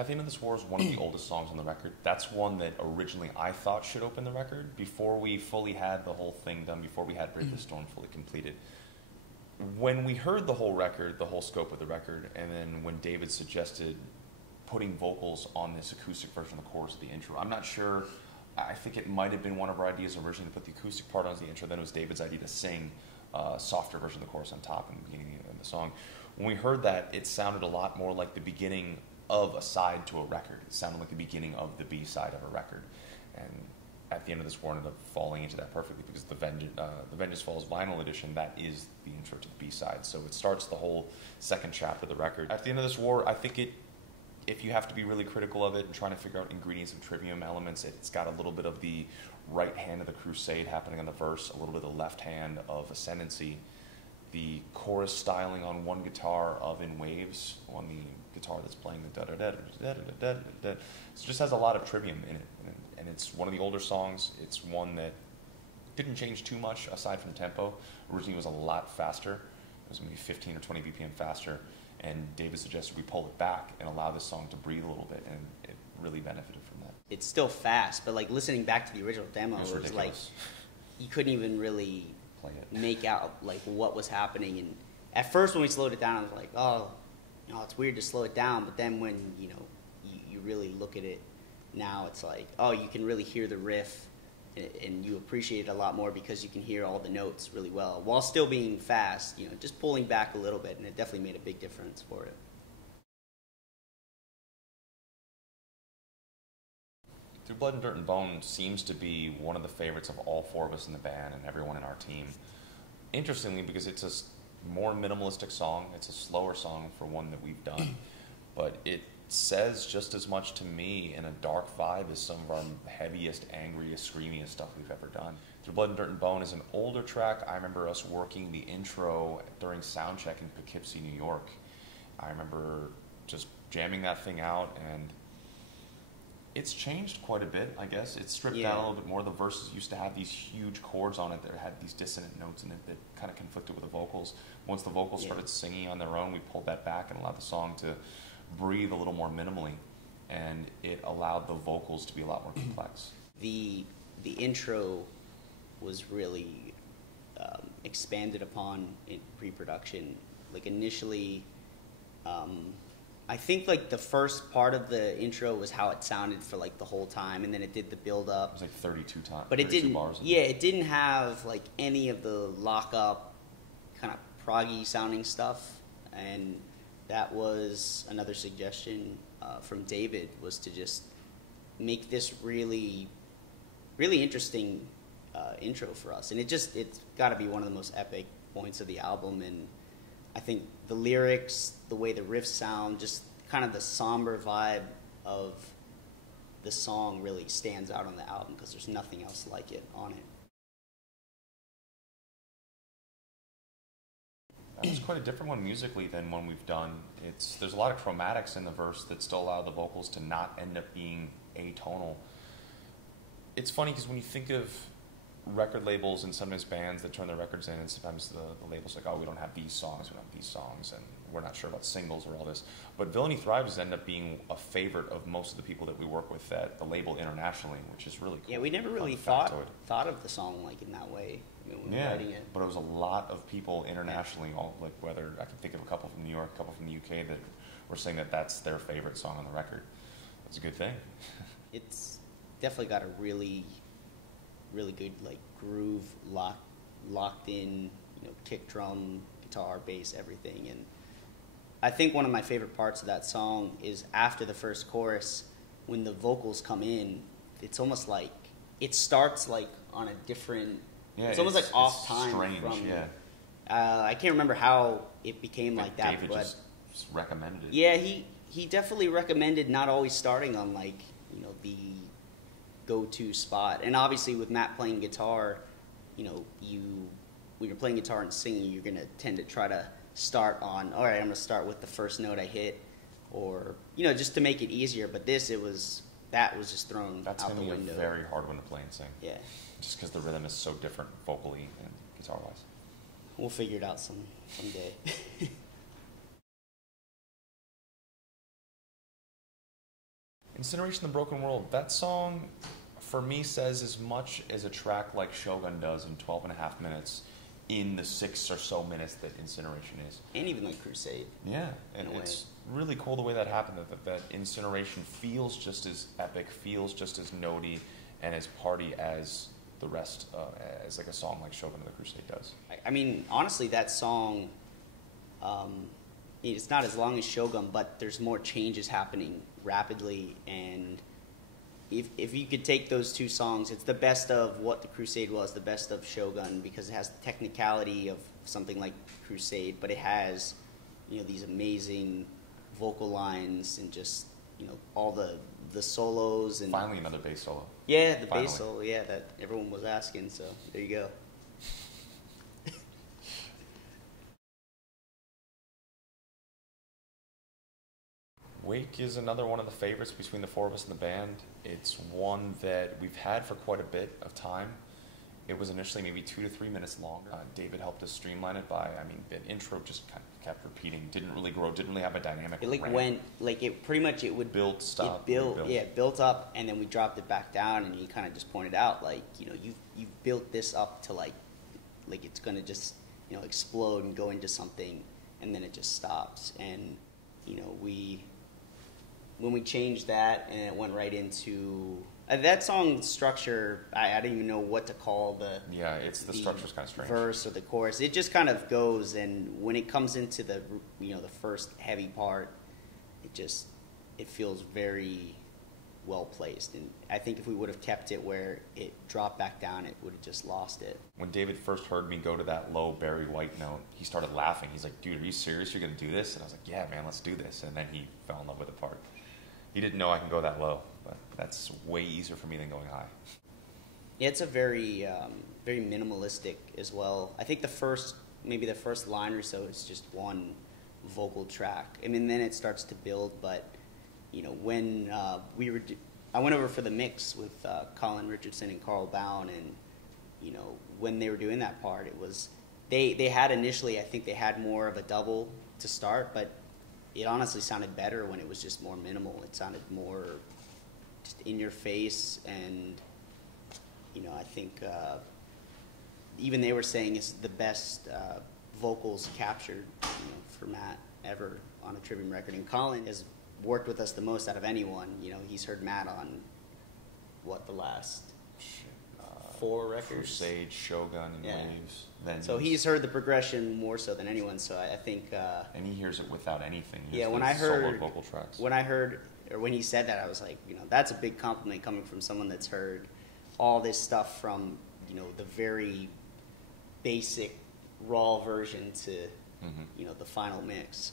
At the End of This War is one of the oldest songs on the record. That's one that originally I thought should open the record before we fully had the whole thing done, before we had Brave the Storm fully completed. When we heard the whole record, the whole scope of the record, and then when David suggested putting vocals on this acoustic version of the chorus of the intro, I'm not sure. I think it might have been one of our ideas originally to put the acoustic part on the intro, then it was David's idea to sing a softer version of the chorus on top in the beginning of the song. When we heard that, it sounded a lot more like the beginning of a side to a record. It sounded like the beginning of the B-side of a record. And At the End of This War ended up falling into that perfectly because the Vengeance Falls vinyl edition, that is the intro to the B-side. So it starts the whole second chapter of the record. At the End of This War, I think if you have to be really critical of it and trying to figure out ingredients and Trivium elements, it's got a little bit of the right hand of the Crusade happening on the verse, a little bit of the left hand of Ascendancy. The chorus styling on one guitar of In Waves, on the guitar that's playing the da-da-da-da-da-da-da-da. So it just has a lot of Trivium in it. And it's one of the older songs. It's one that didn't change too much aside from tempo. Originally it was a lot faster. It was maybe 15 or 20 BPM faster. And David suggested we pull it back and allow this song to breathe a little bit, and it really benefited from that. It's still fast, but like listening back to the original demo, It was like you couldn't even really Play it. make out like what was happening. And at first when we slowed it down, I was like, oh, it's weird to slow it down. But then when you really look at it now, it's like, oh, you can really hear the riff, and you appreciate it a lot more because you can hear all the notes really well while still being fast, just pulling back a little bit, and it definitely made a big difference for it. Through Blood and Dirt and Bone seems to be one of the favorites of all four of us in the band and everyone in our team. Interestingly, because it's a more minimalistic song, it's a slower song for one that we've done, but it says just as much to me in a dark vibe as some of our heaviest, angriest, screamiest stuff we've ever done. Through Blood and Dirt and Bone is an older track. I remember us working the intro during soundcheck in Poughkeepsie, New York. I remember just jamming that thing out, and it's changed quite a bit, I guess. It's stripped down a little bit more. The verses used to have these huge chords on it that had these dissonant notes in it that kind of conflicted with the vocals. Once the vocals started singing on their own, we pulled that back and allowed the song to breathe a little more minimally, and it allowed the vocals to be a lot more complex. The intro was really expanded upon in pre-production. Like initially, I think like the first part of the intro was how it sounded for like the whole time, and then it did the build up. It was like 32 times. But it didn't. It didn't have like any of the lock up kind of proggy sounding stuff, and that was another suggestion from David, was to just make this really, really interesting intro for us. And it's got to be one of the most epic points of the album. And I think the lyrics, the way the riffs sound, just kind of the somber vibe of the song really stands out on the album because there's nothing else like it on it. That was quite a different one musically than one we've done. There's a lot of chromatics in the verse that still allow the vocals to not end up being atonal. It's funny because when you think of record labels and sometimes bands that turn their records in, and sometimes the label's like, oh, we don't have these songs, and we're not sure about singles or all this. But Villainy Thrives end up being a favorite of most of the people that we work with at the label internationally, which is really cool. Yeah, we never really thought of the song like in that way when writing it. But it was a lot of people internationally, like whether I can think of a couple from New York, a couple from the UK, that were saying that that's their favorite song on the record. That's a good thing. It's definitely got a really, really good like groove locked in, kick drum, guitar, bass, everything. And I think one of my favorite parts of that song is after the first chorus, when the vocals come in, it's almost like it starts like on a different. Yeah, it's almost like off time. Strange, from, I can't remember how it became like that. David but just recommended it. Yeah, he definitely recommended not always starting on like the go-to spot. And obviously with Matt playing guitar, when you're playing guitar and singing, you're gonna tend to try to start on, all right, I'm gonna start with the first note I hit, or just to make it easier. But that was just thrown That's out the window. That's a very hard one to play and sing. Yeah. Just because the rhythm is so different vocally and guitar-wise. We'll figure it out someday. Incineration, the Broken World, that song, for me, says as much as a track like Shogun does in 12 and a half minutes in the 6 or so minutes that Incineration is. And even like Crusade. Yeah, and it's really cool the way that happened, that Incineration feels just as epic, feels just as notey, and as party as the rest, as like a song like Shogun of the Crusade does. I mean, honestly, that song, it's not as long as Shogun, but there's more changes happening rapidly, and if you could take those two songs, it's the best of what the Crusade was, the best of Shogun, because it has the technicality of something like Crusade, but it has, these amazing vocal lines and just, all the solos. And finally another bass solo. Yeah, the bass solo, yeah, that everyone was asking, so there you go. Wake is another one of the favorites between the four of us in the band. It's one that we've had for quite a bit of time. It was initially maybe 2 to 3 minutes long. David helped us streamline it by, the intro just kind of kept repeating, didn't really grow, didn't really have a dynamic. It would build, stop, it built up, and then we dropped it back down, and you kind of just pointed out, you've built this up to like it's going to just, explode and go into something, and then it just stops. And, when we changed that, and it went right into that song structure, I didn't even know what to call the structure's kind of strange. Verse or the chorus. It just kind of goes, and when it comes into the the first heavy part, it feels very well placed. And I think if we would have kept it where it dropped back down, it would have just lost it. When David first heard me go to that low Barry White note, he started laughing. He's like, "Dude, are you serious? You're gonna do this?" And I was like, "Yeah, man, let's do this." And then he fell in love with the part. He didn't know I can go that low, but that's way easier for me than going high. Yeah, it's a very, very minimalistic as well. I think the first line or so is just one vocal track. Then it starts to build. But when I went over for the mix with Colin Richardson and Carl Bown, and when they were doing that part, it was they had initially, I think they had more of a double to start, but it honestly sounded better when it was just more minimal. It sounded more just in your face, and I think even they were saying it's the best vocals captured for Matt ever on a Trivium record. And Colin has worked with us the most out of anyone. He's heard Matt on the last 4 records. Crusade, Shogun, and Waves. So he's heard the progression more so than anyone. So I think. And he hears it without anything. When I heard solo vocal tracks. When he said that, I was like, that's a big compliment coming from someone that's heard all this stuff from the very basic raw version to the final mix.